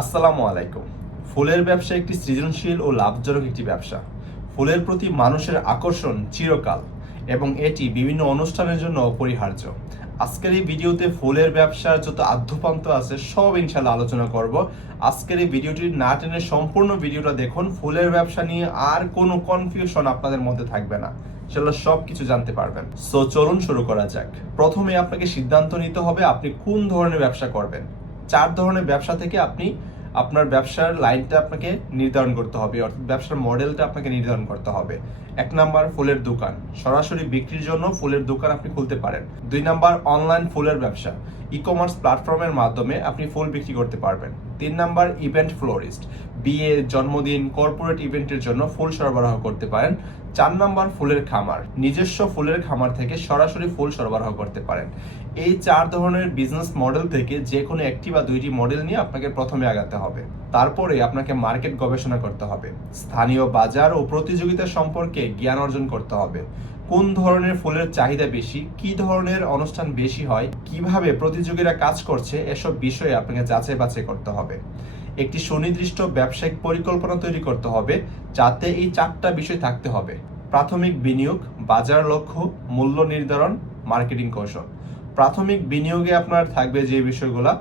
আসসালামু আলাইকুম। ফুলের ব্যবসা একটি সৃজনশীল ও লাভজনক একটি ব্যবসা। ফুলের প্রতি মানুষের আকর্ষণ চিরকাল এবং এটি বিভিন্ন অনুষ্ঠানের জন্য অপরিহার্য। আজকের এই ভিডিওতে ফুলের ব্যবসার যত আদ্যপান্ত আছে, সব ইনশাল্লাহ আলোচনা করব। আজকের এই ভিডিওটি না টেনে সম্পূর্ণ ভিডিওটা দেখুন। ফুলের ব্যবসা নিয়ে আর কোনো কনফিউশন আপনাদের মধ্যে থাকবে না। সেগুলো সব কিছু জানতে পারবেন। সো চলুন শুরু করা যাক। প্রথমে আপনাকে সিদ্ধান্ত নিতে হবে আপনি কোন ধরনের ব্যবসা করবেন। চার ধরনের ব্যবসা থেকে আপনি আপনার ব্যবসার লাইনটা আপনাকে নির্ধারণ করতে হবে, অর্থাৎ ব্যবসার মডেলটা আপনাকে নির্ধারণ করতে হবে। এক নাম্বার, ফুলের দোকান। সরাসরি বিক্রির জন্য ফুলের দোকান আপনি খুলতে পারেন। দুই নাম্বার, অনলাইন ফুলের ব্যবসা। ই কমার্স প্ল্যাটফর্মের মাধ্যমে আপনি ফুল বিক্রি করতে পারবেন। তিন নাম্বার ইভেন্ট ফ্লোরিস্ট বিয়ে, জন্মদিন কর্পোরেট ইভেন্টের জন্য ফুল সরবরাহ করতে পারেন। চার নাম্বার ফুলের খামার। নিজস্ব ফুলের খামার থেকে সরাসরি ফুল সরবরাহ করতে পারেন। এই চার ধরনের বিজনেস মডেল থেকে যে কোনো একটি বা দুইটি মডেল নিয়ে আপনাকে প্রথমে আগাতে হবে। তারপরে আপনাকে মার্কেট গবেষণা করতে হবে। স্থানীয় বাজার ও প্রতিযোগিতা সম্পর্কে জ্ঞান অর্জন করতে হবে। কোন ধরনের ফুলের চাহিদা বেশি, কি ধরনের অনুষ্ঠান বেশি হয়, কীভাবে প্রতিযোগীরা কাজ করছে, এসব বিষয়ে আপনাকে যাচাই বাছাই করতে হবে। একটি সুনির্দিষ্ট ব্যবসায়িক পরিকল্পনা তৈরি করতে হবে যাতে এই চারটা বিষয় থাকতে হবে। প্রাথমিক বিনিয়োগ, বাজার লক্ষ্য, মূল্য নির্ধারণ, মার্কেটিং কৌশল। প্রাথমিক বিনিয়োগে আপনার থাকবে যে বিষয়গুলা,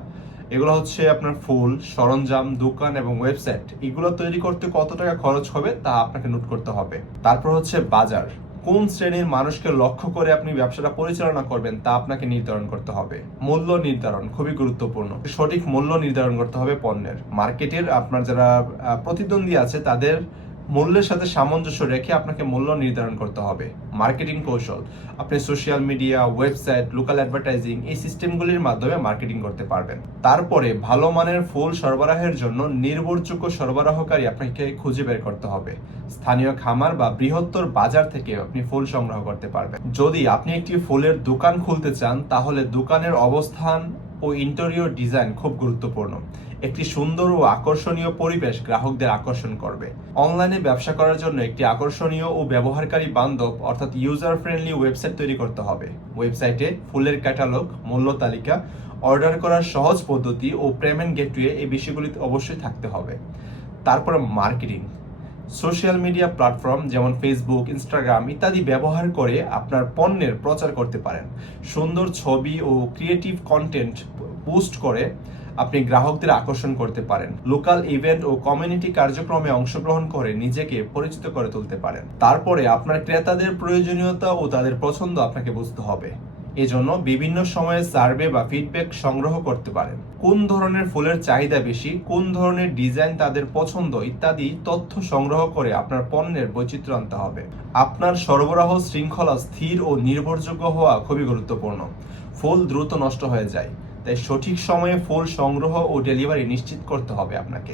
এগুলো হচ্ছে আপনার ফুল, সরঞ্জাম, দোকান এবং ওয়েবসাইট। এগুলো তৈরি করতে কত টাকা খরচ হবে তা আপনাকে নোট করতে হবে। তারপর হচ্ছে বাজার। কোন শ্রেণির মানুষকে লক্ষ্য করে আপনি ব্যবসাটা পরিচালনা করবেন তা আপনাকে নির্ধারণ করতে হবে। মূল্য নির্ধারণ, খুবই গুরুত্বপূর্ণ। সঠিক মূল্য নির্ধারণ করতে হবে পণ্যের। মার্কেটের আপনার যারা প্রতিদ্বন্দ্বী আছে তাদের মূল্যের সাথে সামঞ্জস্য রেখে আপনাকে মূল্য নির্ধারণ করতে হবে। মার্কেটিং কৌশল। আপনি social media website local advertising এই সিস্টেমগুলির মাধ্যমে মার্কেটিং করতে পারবেন। তারপরে ভালো মানের ফুল সরবরাহের জন্য নির্ভরযোগ্য সরবরাহকারী আপনাকে খুঁজে বের করতে হবে। স্থানীয় খামার বা বৃহত্তর বাজার থেকে আপনি ফুল সংগ্রহ করতে পারবেন। যদি আপনি একটি ফুলের দোকান খুলতে চান, তাহলে দোকানের অবস্থান ও ইন্টেরিয়র ডিজাইন খুব গুরুত্বপূর্ণ। একটি সুন্দর ও আকর্ষণীয় পরিবেশ গ্রাহকদের আকর্ষণ করবে। অনলাইনে ব্যবসা করার জন্য একটি আকর্ষণীয় ও ব্যবহারকারী বান্ধব, অর্থাৎ ইউজার ফ্রেন্ডলি ওয়েবসাইট তৈরি করতে হবে। ওয়েবসাইটে ফুলের ক্যাটালগ, মূল্য তালিকা, অর্ডার করার সহজ পদ্ধতি ও পেমেন্ট গেটওয়ে এই বিষয়গুলি অবশ্যই থাকতে হবে। তারপরে মার্কেটিং। সোশ্যাল মিডিয়া প্ল্যাটফর্ম যেমন ফেসবুক ইনস্টাগ্রাম ইত্যাদি ব্যবহার করে আপনার পণ্যের প্রচার করতে পারেন। সুন্দর ছবি ও ক্রিয়েটিভ কন্টেন্ট পোস্ট করে আপনি গ্রাহকদের আকর্ষণ করতে পারেন। লোকাল ইভেন্ট ও কমিউনিটি কার্যক্রমে অংশগ্রহণ করে নিজেকে পরিচিত করে তুলতে পারেন। তারপরে আপনার ক্রেতাদের প্রয়োজনীয়তা ও তাদের পছন্দ আপনাকে বুঝতে হবে। এজন্য বিভিন্ন সময়ে সার্ভে বা ফিডব্যাক সংগ্রহ করতে পারেন। কোন ধরনের ফুলের চাহিদা বেশি, কোন ধরনের ডিজাইন তাদের পছন্দ ইত্যাদি তথ্য সংগ্রহ করে আপনার পণ্যের বৈচিত্র্য আনতে হবে। আপনার সরবরাহ শৃঙ্খলা স্থির ও নির্ভরযোগ্য হওয়া খুবই গুরুত্বপূর্ণ। ফুল দ্রুত নষ্ট হয়ে যায়। তাই সঠিক সময়ে ফুল সংগ্রহ ও ডেলিভারি নিশ্চিত করতে হবে আপনাকে।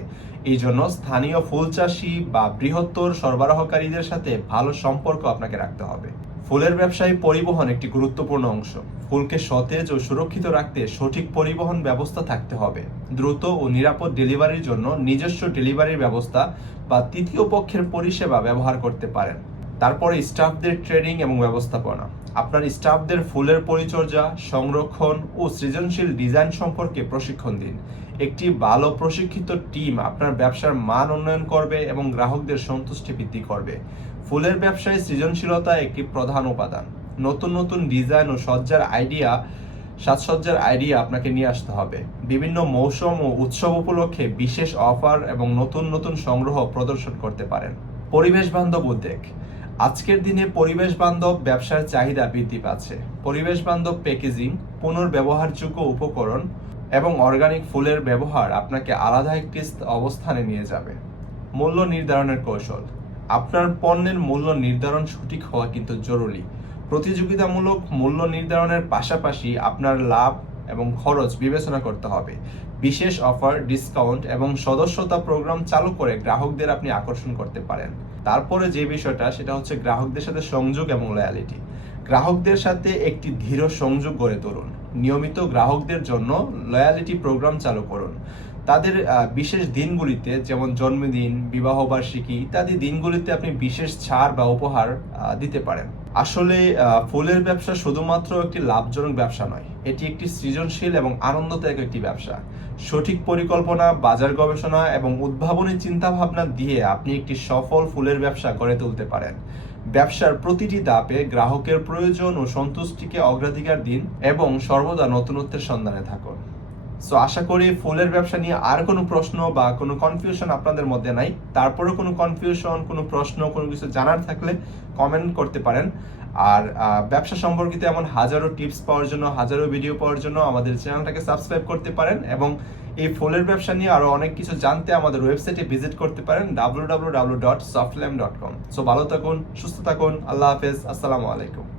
এই জন্য স্থানীয় ফুল চাষি বা বৃহত্তর সরবরাহকারীদের সাথে ভালো সম্পর্ক আপনাকে রাখতে হবে। ফুলের ব্যবসায় পরিবহন একটি গুরুত্বপূর্ণ অংশ। ফুলকে সতেজ ও সুরক্ষিত রাখতে সঠিক পরিবহন ব্যবস্থা থাকতে হবে। দ্রুত ও নিরাপদ ডেলিভারির জন্য নিজস্ব ডেলিভারির ব্যবস্থা বা তৃতীয় পক্ষের পরিষেবা ব্যবহার করতে পারেন। তারপরে স্টাফদের ট্রেনিং এবং ব্যবস্থাপনা। আপনার স্টাফদের ফুলের পরিচর্যা, সংরক্ষণ ও সৃজনশীল ডিজাইন সম্পর্কে প্রশিক্ষণ দিন। একটি ভালো প্রশিক্ষিত টিম আপনার ব্যবসার মান উন্নয়ন করবে এবং গ্রাহকদের সন্তুষ্টি বৃদ্ধি করবে। ফুলের ব্যবসায় সৃজনশীলতা একটি প্রধান উপাদান। নতুন নতুন ডিজাইন ও সজ্জার আইডিয়া, সাজসজ্জার আইডিয়া আপনাকে নিয়ে আসতে হবে। বিভিন্ন মৌসুম ও উৎসব উপলক্ষে বিশেষ অফার এবং নতুন নতুন সংগ্রহ প্রদর্শন করতে পারেন। পরিবেশ বান্ধব উদ্যোগ। আজকের দিনে পরিবেশ বান্ধব ব্যবসার চাহিদা বৃদ্ধি পাচ্ছে। পরিবেশ বান্ধব প্যাকেজিং, পুনর্ব্যবহারযোগ্য উপকরণ এবং অর্গানিক ফুলের ব্যবহার আপনাকে আলাদা একটি অবস্থানে নিয়ে যাবে। মূল্য নির্ধারণের কৌশল। আপনার পণ্যের মূল্য নির্ধারণ সঠিক হওয়া কিন্তু জরুরি। প্রতিযোগিতামূলক মূল্য নির্ধারণের পাশাপাশি আপনার লাভ এবং খরচ বিবেচনা করতে হবে। বিশেষ অফার, ডিসকাউন্ট এবং সদস্যতা প্রোগ্রাম চালু করে গ্রাহকদের আপনি আকর্ষণ করতে পারেন। তারপরে যে বিষয়টা, সেটা হচ্ছে গ্রাহকদের সাথে সংযোগ এবং লয়ালিটি গ্রাহকদের সাথে একটি ধীর সংযোগ গড়ে তুলুন। নিয়মিত গ্রাহকদের জন্য লয়ালিটি প্রোগ্রাম চালু করুন। তাদের বিশেষ দিনগুলিতে, যেমন জন্মদিন, বিবাহবার্ষিকী ইত্যাদি দিনগুলিতে আপনি বিশেষ ছাড় বা উপহার দিতে পারেন। আসলে ফুলের ব্যবসা শুধুমাত্র একটি লাভজনক ব্যবসা নয়, এটি একটি সৃজনশীল এবং আনন্দদায়ক একটি ব্যবসা। সঠিক পরিকল্পনা, বাজার গবেষণা এবং উদ্ভাবনী চিন্তা ভাবনা দিয়ে আপনি একটি সফল ফুলের ব্যবসা গড়ে তুলতে পারেন। ব্যবসার প্রতিটি ধাপে গ্রাহকের প্রয়োজন ও সন্তুষ্টিকে অগ্রাধিকার দিন এবং সর্বদা নতুনত্বের সন্ধানে থাকুন। সো আশা করি ফুলের ব্যবসা নিয়ে আর কোনো প্রশ্ন বা কোনো কনফিউশন আপনাদের মধ্যে নাই। তারপরেও কোনো কনফিউশন কোনো প্রশ্ন, কোনো কিছু জানার থাকলে কমেন্ট করতে পারেন। আর ব্যবসা সম্পর্কিত এমন হাজারো টিপস পাওয়ার জন্য, হাজারো ভিডিও পাওয়ার জন্য আমাদের চ্যানেলটাকে সাবস্ক্রাইব করতে পারেন এবং এই ফুলের ব্যবসা নিয়ে আরও অনেক কিছু জানতে আমাদের ওয়েবসাইটে ভিজিট করতে পারেন W W W dot softlam dot com so ভালো থাকুন, সুস্থ থাকুন, আল্লাহ হাফেজ, আসসালামু আলাইকুম।